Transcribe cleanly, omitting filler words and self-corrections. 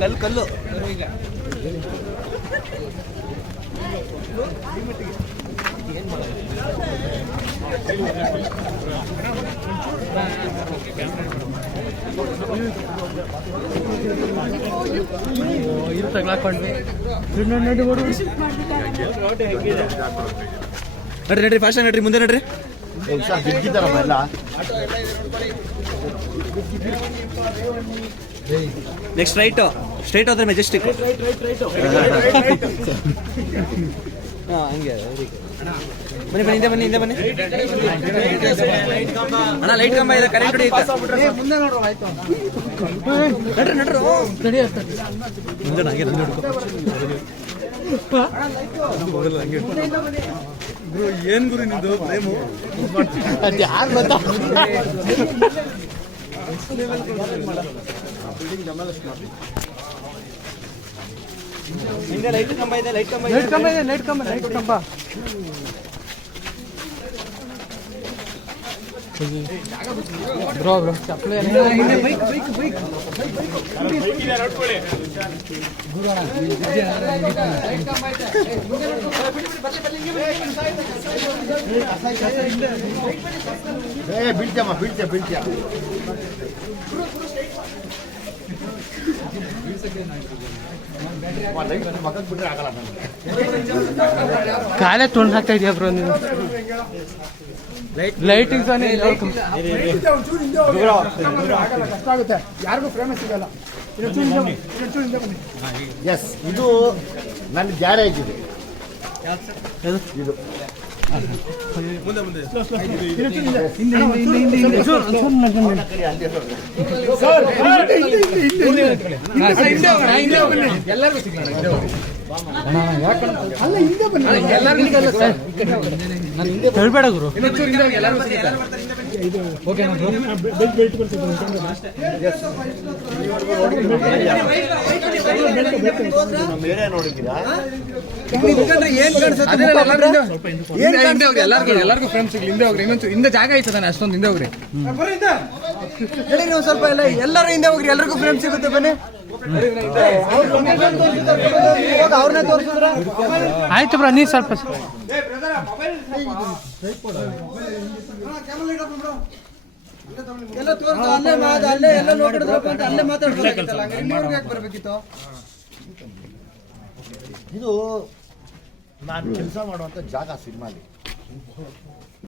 ಕಲ್ಲು ಕಲ್ಲು ಇದು ತಗ್ಲಾಕೊಂಡ್ವಿ. ನಡ್ರಿ ನಡ್ರಿ ಫಾಸ್ಟ್ ನಡ್ರಿ, ಮುಂದೆ ನಡ್ರಿ. ನೆಕ್ಸ್ಟ್ ರೈಟು, ಸ್ಟ್ರೈಟ್ ಹೋದ್ರೆ ಮೆಜೆಸ್ಟಿಕ್. ಹಾಂ ಹಂಗೆ ಬನ್ನಿ ಬನ್ನಿ, ಹಿಂದೆ ಬನ್ನಿ, ಹಿಂದೆ ಬನ್ನಿ ಅಣ್ಣ. ಲೈಟ್ ಕಂಬ ಇದೆ, ಕರೆಂಟ್ ಮುಂದೆ ನೋಡ್ರು. ಆಯ್ತು ನಡ್ರಿ ನಡ್ರಿ, ಮುಂದೆ ಹಂಗೆ ನಂದು ಗುರು. ಏನ್ ಗುರು ನಿಂದು ಪ್ರೇಮು? ಯಾರು ಗೊತ್ತಾ? ಹಿಂದೆ ಲೈಟ್ ಕಂಬ ಇದೆ, ಲೈಟ್ ಕಂಬ, ಲೈಟ್ ಕಂಬ ಇದೆ, ಲೈಟ್ ಕಂಬ, ಲೈಟ್ ಕಂಬ. ಬ್ರೋ ಬ್ರೋ ಚಪ್ಪಲಿ ಹಿಂದೆ ಬೈಕ್ ಬೈಕ್ ಬೈಕ್ ಬೀಳ್ತಮ್ಮ ಬೀಳ್ತೀಯ ಬೀಳ್ತೀಯ. ಮಗಕ್ಕೆ ಬಿಟ್ರೆ ಆಗಲ್ಲ. ಕಾಲೇ ತೊಂಡು ಹಾಕ್ತಾ ಇದೆಯಾ ಬ್ರೋ ನೀವು? ಲೈಟಿಂಗ್ ತಾನೇ ಕಷ್ಟ ಆಗುತ್ತೆ, ಯಾರಿಗೂ ಫ್ರೇಮೇ ಸಿಗಲ್ಲ. ಎಸ್, ಇದು ನನ್ನ ಗ್ಯಾರೇಜ್ ಇದೆ. ಇದು ಹೇಳ್ಬೇಡ ಗುರು. ಎಲ್ಲರಿಗೂ ಫ್ರೆಂಡ್ಸ್ ಸಿಗ್ಲಿ, ಹಿಂದೆ ಹೋಗ್ರಿ. ಇನ್ನೊಂದು ಹಿಂದೆ ಜಾಗ ಐತದಾನೆ, ಅಷ್ಟೊಂದು ಹಿಂದೆ ಹೋಗ್ರಿ. ಹೇಳಿ ನೀವು ಸ್ವಲ್ಪ ಎಲ್ಲ, ಎಲ್ಲರೂ ಹಿಂದೆ ಹೋಗ್ರಿ, ಎಲ್ರಿಗೂ ಫ್ರೆಂಡ್ ಸಿಗುತ್ತೆ. ಬನ್ನಿ, ಅವ್ರನ್ನೇ ತೋರಿಸಿದ್ರ ಆಯ್ತು ಬ್ರೋ. ನೀ ಸ್ವಲ್ಪ ಎಲ್ಲ ತೋರಿಸ, ಅಲ್ಲೇ ಅಲ್ಲೇ ಎಲ್ಲ ನೋಡಿದ್ರಪ್ಪ ಅಂತ ಅಲ್ಲೇ ಮಾತಾಡ್ಬೇಕಿತ್ತಲ್ಲ. ಯಾಕೆ ಬರ್ಬೇಕಿತ್ತು? ಇದು ನಾನು ಕೆಲಸ ಮಾಡುವಂಥ ಜಾಗ ಸಿನಿಮಾಲಿ.